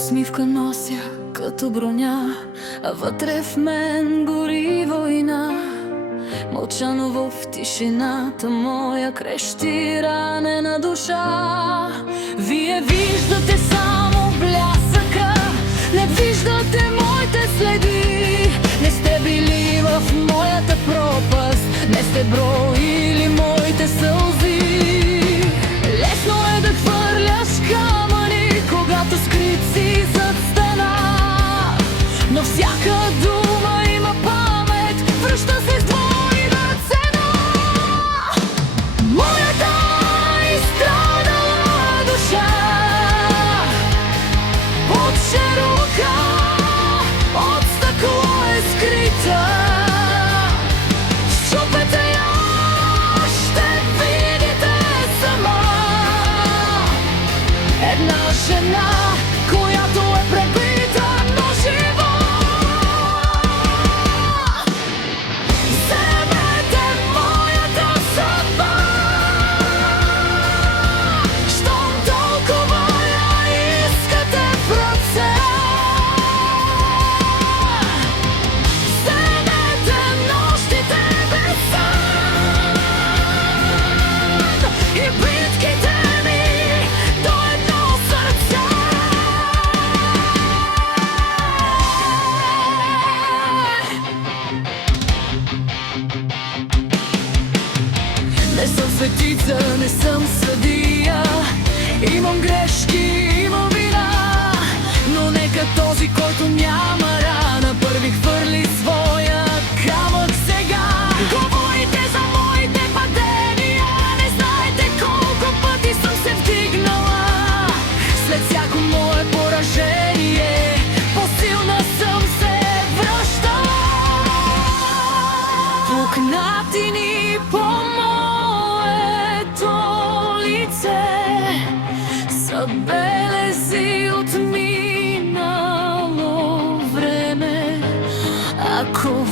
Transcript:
Усмивка нося като броня, а вътре в мен гори война. Мълчано в тишината моя крещи ранена душа. Вие виждате само блясъка, не виждате моите следи. Не сте били в моята пропаст, не сте броили моите сълзи. Лесно е да хвърляш камъни, когато скрит си зад стена, но всяка дума има памет, връща се с двойна цена. Моята изстрадала душа под широка, от стъкло е скрита. Щупете я, ще видите сама една жена, която е пребита, но жива. Вземете моята съдба, щом толкова я искате в ръце. Вземете нощите без сън и битките ми до едно сърце. Не съм светица, не съм съдия, имам грешки, имам вина, но нека този, който няма рана, първи хвърли своя камък сега. Говорите за моите падения, не знаете колко пъти съм се вдигнала. След всяко мое поражение по-силна съм се връщала. Пукнати ни по моето лице са белези от минало време. Ако